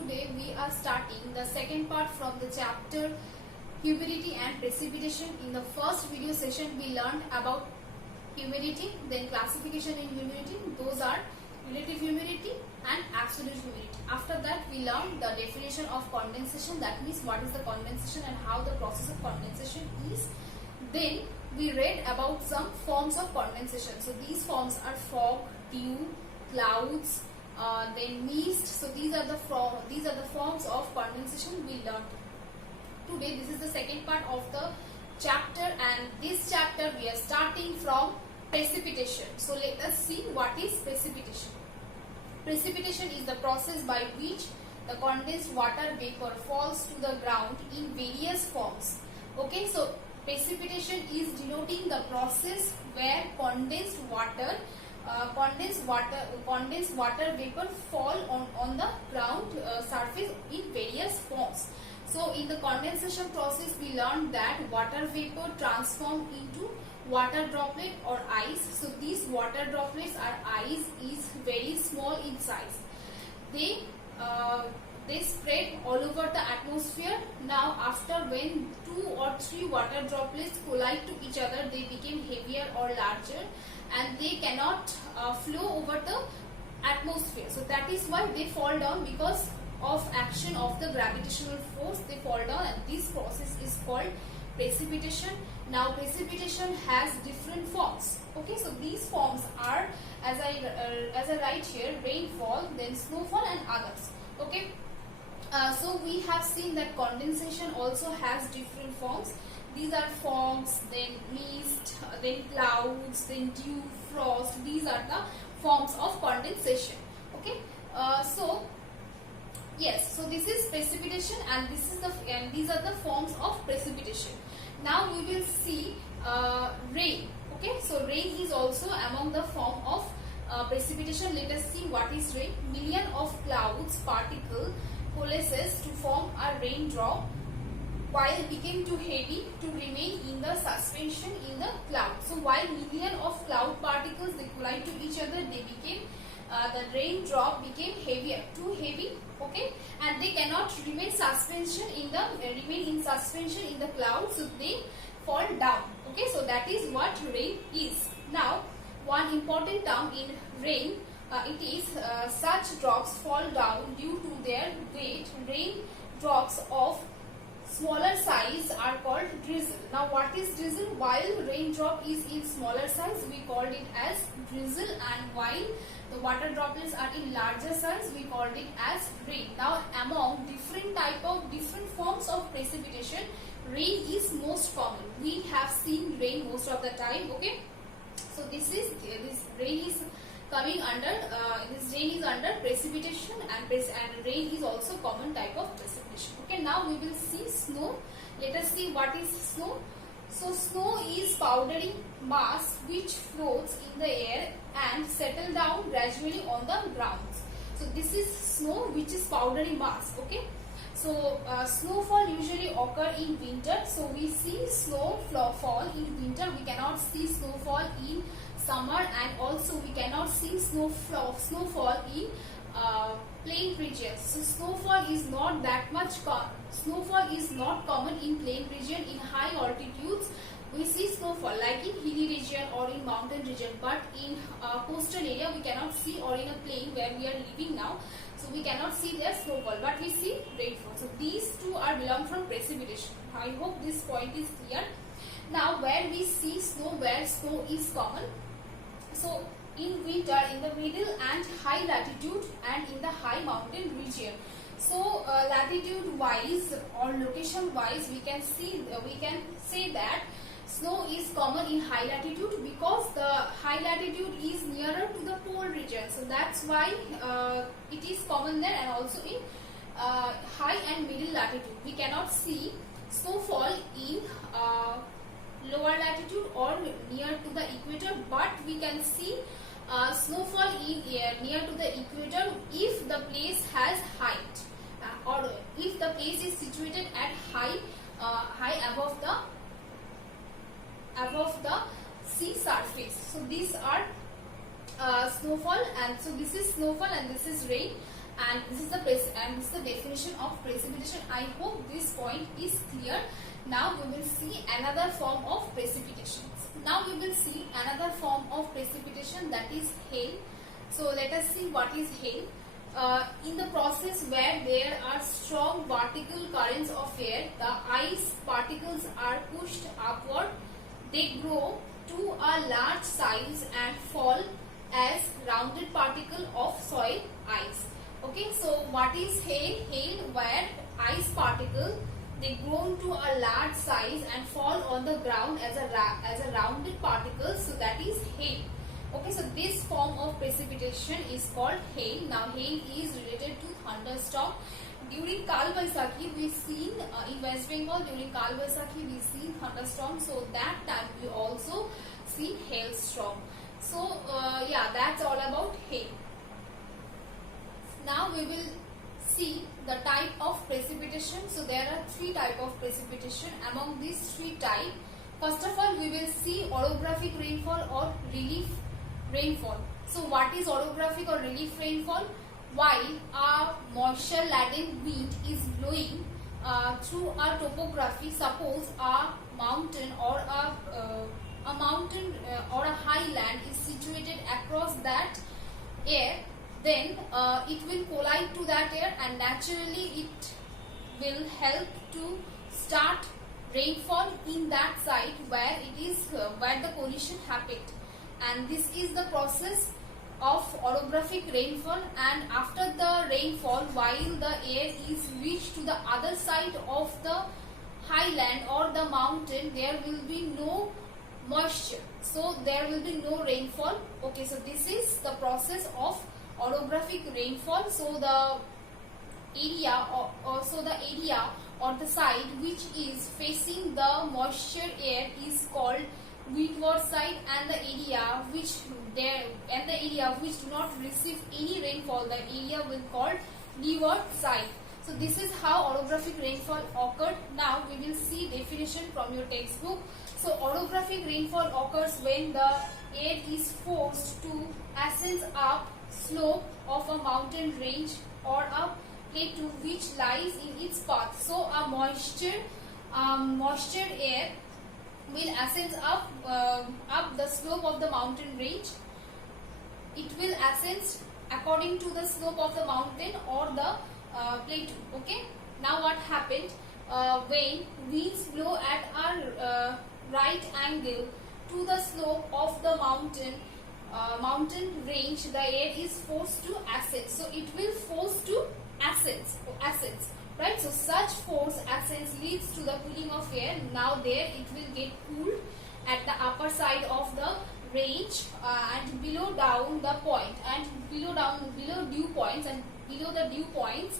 today we are starting the second part from the chapter humidity and precipitation. In the first video session we learned about humidity, then classification in humidity. Those are relative humidity and absolute humidity. After that we learned the definition of condensation, that means what is the condensation and how the process of condensation is. Then we read about some forms of condensation. So these forms are fog, dew, clouds, then mist. So these are the forms of condensation we learned. Today this is the second part of the chapter, and this chapter we are starting from precipitation. So let us see what is precipitation. Precipitation is the process by which the condensed water vapor falls to the ground in various forms. Okay, so precipitation is denoting the process where condensed water vapor fall on the ground surface in various forms. So in the condensation process we learned that water vapor transform into water droplet or ice. So these water droplets are ice is very small in size. They spread all over the atmosphere. Now after when 2 or 3 water droplets collide to each other, they became heavier or larger, and they cannot flow over the atmosphere. So that is why they fall down, because of action of the gravitational force they fall down, and this process is called precipitation. Now precipitation has different forms. Okay, so these forms are as I write here: rainfall, then snowfall, and others. Okay, so we have seen that condensation also has different forms. These are fogs, then mist, then clouds, then dew, frost. These are the forms of condensation. Okay, so yes, so this is precipitation, and these are the forms of precipitation. Now we will see rain. Okay, so rain is also among the form of precipitation. Let us see what is rain. Million of clouds particle coalesces to form a raindrop, while became too heavy to remain in the suspension in the cloud. So while million of cloud particles they collide to each other, they became the raindrop became heavier, too heavy. Okay, and they cannot remain in suspension in the cloud, so they fall down. Okay, so that is what rain is. Now one important term in rain, it is such drops fall down due to their weight. Rain drops of smaller size are called drizzle. Now what is drizzle? While raindrop is in smaller size, we called it as drizzle, and while the water droplets are in larger size, we called it as rain. Now among different forms of precipitation, rain is most common. We have seen rain most of the time. Okay, so this rain is coming under precipitation, and rain is also common type of precipitation. Okay, now we will see snow. Let us see what is snow. So snow is powdery mass which floats in the air and settle down gradually on the ground. So this is snow, which is powdery mass. Okay, so snowfall usually occur in winter. So we see snow fall in winter. We cannot see snowfall in summer, and also we cannot see snowfall in plain regions. So snowfall is not that much snowfall is not common in plain region. In high altitudes we see snowfall, like in hilly region or in mountain region, but in coastal area we cannot see, or in a plain where we are living now, so we cannot see their snowfall, but we see rainfall. So these two are belong from precipitation. I hope this point is clear. Now where we see snow, where snow is common. So in winter in the middle and high latitude, and in the high mountain region. So latitude wise or location wise, we can say that snow is common in high latitude, because the high latitude is nearer to the pole region. So that's why it is common there, and also in high and middle latitude. We cannot see snowfall in lower latitude or near to the equator, but we can see snowfall in near to the equator if the place has height, or if the place is situated at high above the sea surface. So these are snowfall, and so this is snowfall and this is rain. and this is the definition of precipitation. I hope this point is clear. Now we will see another form of precipitation. Now we will see another form of precipitation, that is hail. So let us see what is hail. In the process where there are strong vertical currents of air, the ice particles are pushed upward. They grow to a large size and fall as rounded particle of soil ice. Okay, so what is hail? Hail where ice particle, they grow to a large size and fall on the ground as a rounded particle, so that is hail. Okay, so this form of precipitation is called hail. Now hail is related to thunderstorm. During Kal Baisakhi we seen in West Bengal, during Kal Baisakhi we seen thunderstorm, so that time we also see hailstorm. So yeah, that's all about hail. Now we will see the type of precipitation. So there are three type of precipitation. Among these three type, first of all we will see orographic rainfall or relief rainfall. So what is orographic or relief rainfall? While a moisture laden wind is blowing through a topography, suppose a mountain or a mountain or a highland is situated across that air, then it will collide to that air and naturally it will help to start rainfall in that site where it is where the collision happened. And this is the process of orographic rainfall. And after the rainfall, while the air is reached to the other side of the highland or the mountain, there will be no moisture, so there will be no rainfall. Okay, so this is the process of orographic rainfall. So the area or the side which is facing the moisture air is called windward side, and the area which do not receive any rainfall, the area will called leeward side. So this is how orographic rainfall occurred. Now we will see definition from your textbook. So orographic rainfall occurs when the air is forced to ascend up slope of a mountain range or a plateau which lies in its path. So a moisture air will ascend up the slope of the mountain range. It will ascend according to the slope of the mountain or the plateau. Okay. Now what happened? When winds blow at a right angle to the slope of the mountain range, the air is forced to ascend. So it will force to ascend. Right, so such force ascents leads to the cooling of air. Now there it will get cooled at the upper side of the range and below down the point and below dew points, and below the dew points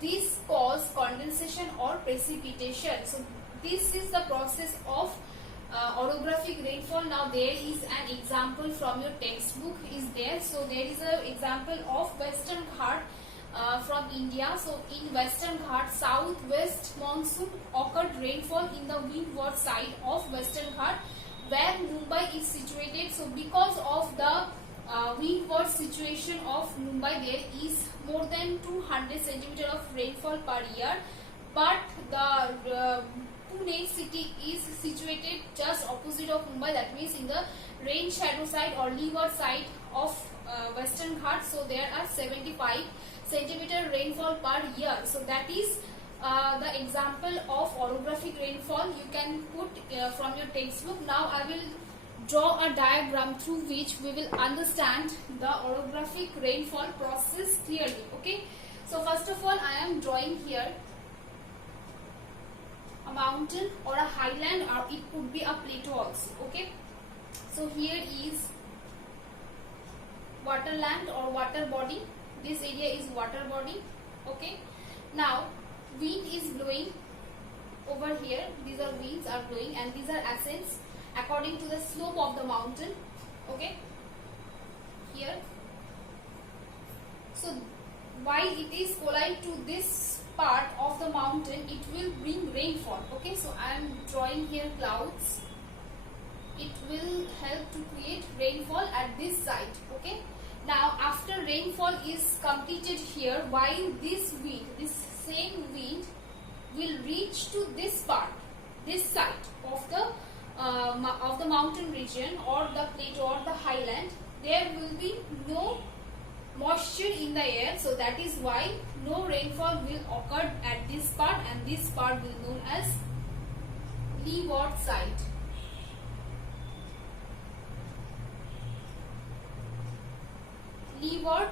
this cause condensation or precipitation. So this is the process of orographic rainfall. Now there is an example from your textbook is there. So there is an example of Western Ghat from India. So in Western Ghat, southwest monsoon occurred rainfall in the windward side of Western Ghat where Mumbai is situated. So because of the windward situation of Mumbai, there is more than 200 centimeter of rainfall per year, but the Pune city is situated just opposite of Mumbai, that means in the rain shadow side or leeward side of Western Ghat. So there are 75 centimeter rainfall per year. So that is the example of orographic rainfall. You can put from your textbook. Now I will draw a diagram through which we will understand the orographic rainfall process clearly. Okay. So first of all, I am drawing here a mountain or a highland, or it could be a plateau also. Okay. So here is waterland or water body. This area is water body. Okay. Now wind is blowing over here. These are winds are blowing and these are ascents according to the slope of the mountain. Okay. Here. So while it is collide to this part of the mountain, it will bring rainfall. Okay. So I am drawing here clouds. It will help to create rainfall at this site. Okay. Now after rainfall is completed here, while this wind, this same wind will reach to this part, this side of the mountain region or the plateau or the highland, there will be no moisture in the air, so that is why no rainfall will occur at this part, and this part will be known as leeward side. Leeward,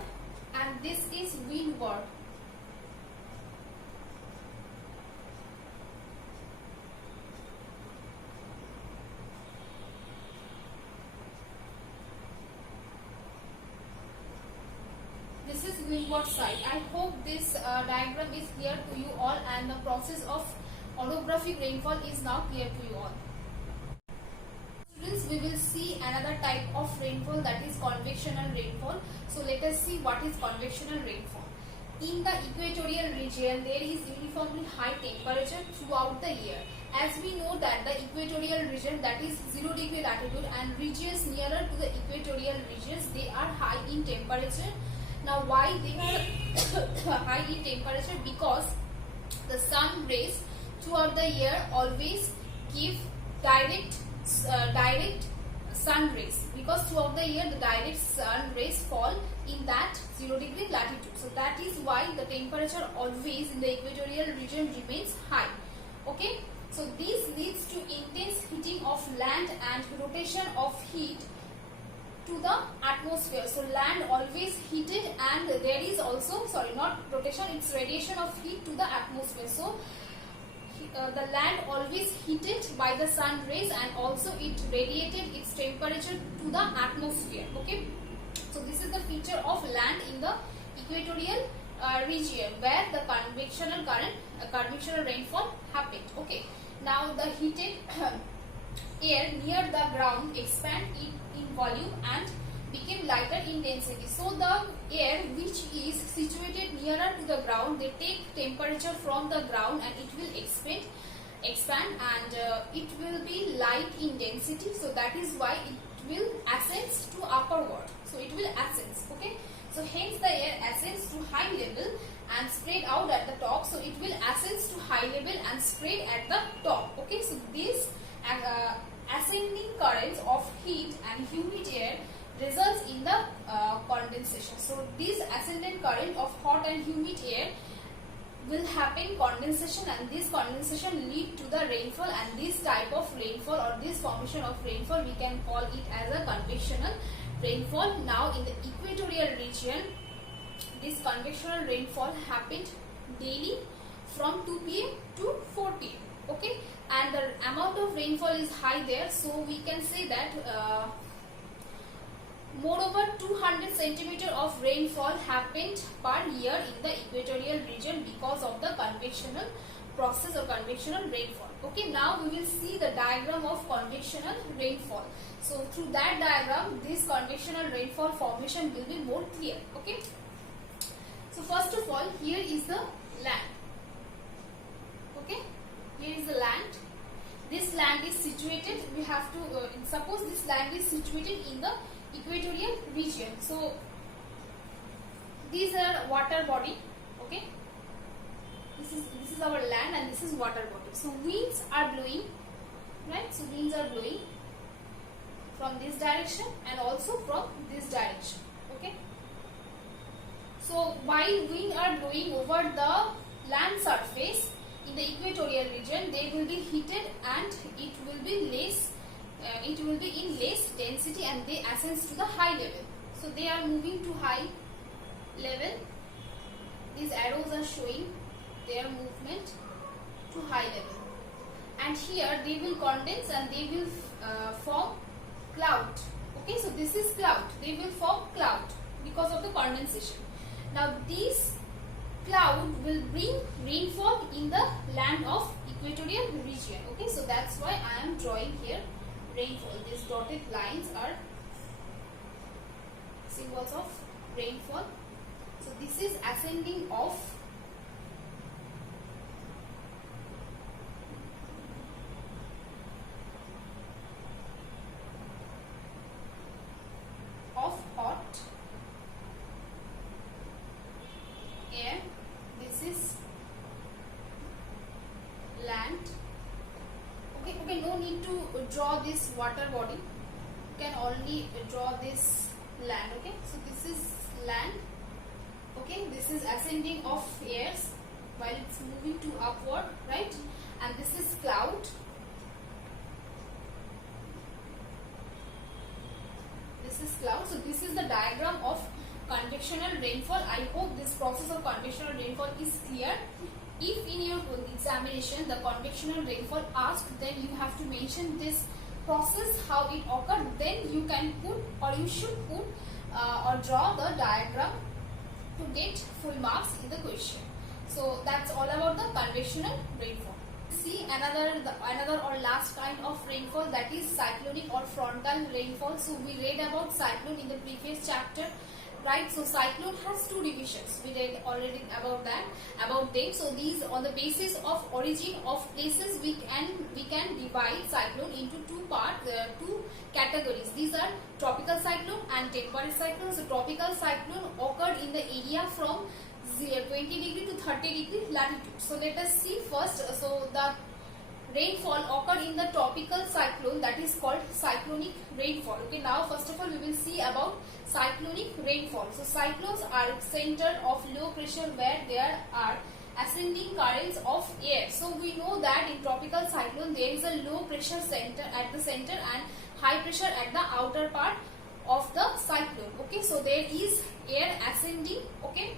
and this is windward. This is windward side. I hope this diagram is clear to you all, and the process of orographic rainfall is now clear to you all. Students, we will see another type of rainfall, that is convectional rainfall. So let us see what is convectional rainfall. In the equatorial region, there is uniformly high temperature throughout the year. As we know that the equatorial region, that is 0 degree latitude, and regions nearer to the equatorial regions, they are high in temperature. Now why they are high in temperature? Because the sun rays throughout the year always give direct sun rays, because throughout the year the direct sun rays fall in that 0 degree latitude. So that is why the temperature always in the equatorial region remains high. Okay, so this leads to intense heating of land and rotation of heat to the atmosphere. So land always heated, and there is also, sorry, not rotation, it's radiation of heat to the atmosphere. So the land always heated by the sun rays, and also it radiated its temperature to the atmosphere. Okay, so this is the feature of land in the equatorial region where the convectional current, convectional rainfall happened. Okay, now the heated air near the ground expand in volume and became lighter in density. So the air which is situated nearer to the ground, they take temperature from the ground and it will expand and it will be light in density. So that is why it will ascend to upward. So it will ascend. Okay. So hence the air ascends to high level and spread out at the top. So it will ascend to high level and spread at the top. Okay. So this ascending currents of heat and humid air results in the condensation. So this ascending current of hot and humid air will happen condensation, and this condensation lead to the rainfall, and this type of rainfall or this formation of rainfall we can call it as a convectional rainfall. Now in the equatorial region, this convectional rainfall happened daily from 2 p.m. to 4 p.m. Okay, and the amount of rainfall is high there, so we can say that moreover 200 centimeter of rainfall happened per year in the equatorial region because of the convectional process or convectional rainfall. Okay, now we will see the diagram of convectional rainfall. So through that diagram, this convectional rainfall formation will be more clear. Okay, so first of all, here is the land. Okay, here is the land. This land is situated, we have to suppose this land is situated in the equatorial region. So these are water body. Okay, this is our land and this is water body. So winds are blowing, right? So winds are blowing from this direction and also from this direction. Okay, so while winds are blowing over the land surface in the equatorial region, they will be heated and it will be less. It will be in less density and they ascend to the high level. So they are moving to high level. These arrows are showing their movement to high level. And here they will condense and they will form cloud. Okay, so this is cloud. They will form cloud because of the condensation. Now this cloud will bring rainfall in the land of equatorial region. Okay, so that's why I am drawing here rainfall. These dotted lines are symbols of rainfall. So this is ascending of hot draw this water body. You can only draw this land. Okay, so this is land. Okay, this is ascending of airs while it's moving to upward, right? And this is cloud. This is cloud. So this is the diagram of convectional rainfall. I hope this process of convectional rainfall is clear. If in your examination the convectional rainfall asked, then you have to mention this process, how it occurred. Then you can put, or you should put or draw the diagram to get full marks in the question. So that's all about the convectional rainfall. See another or last kind of rainfall, that is cyclonic or frontal rainfall. So we read about cyclone in the previous chapter, right? So cyclone has two divisions. We read already about them. So these, on the basis of origin of places, we can divide cyclone into two categories. These are tropical cyclone and temperate cyclone. So tropical cyclone occurred in the area from 20 degree to 30 degree latitude. So let us see first. So the rainfall occurred in the tropical cyclone, that is called cyclonic rainfall. Okay, now first of all we will see about cyclonic rainfall. So cyclones are center of low pressure where there are ascending currents of air. So we know that in tropical cyclone there is a low pressure center at the center and high pressure at the outer part of the cyclone. Okay, so there is air ascending. Okay,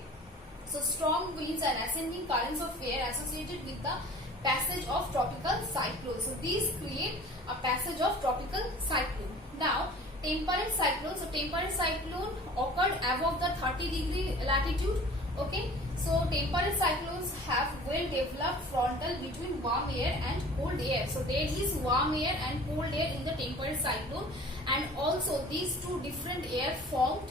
so strong winds and ascending currents of air associated with the passage of tropical cyclone. So these create a passage of tropical cyclone. Now temperate cyclone. So temperate cyclone occurred above the 30 degree latitude. Okay, so temperate cyclones have well developed frontal between warm air and cold air. So there is warm air and cold air in the temperate cyclone, and also these two different air formed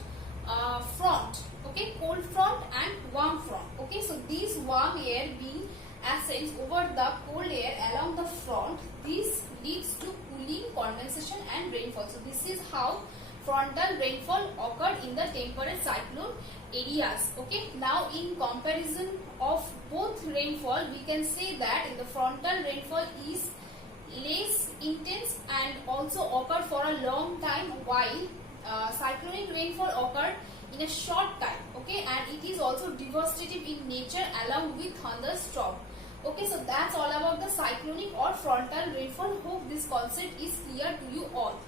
front. Okay, cold front and warm front. Okay, so these warm air being ascends over the cold air along the front, this leads to cooling, condensation and rainfall. So this is how frontal rainfall occurred in the temperate cyclone areas. Okay, now in comparison of both rainfall, we can say that in the frontal rainfall is less intense and also occurred for a long time, while cyclonic rainfall occurred in a short time. Okay, and it is also devastative in nature along with thunderstorm. Okay, so that's all about the cyclonic or frontal rainfall. Hope this concept is clear to you all.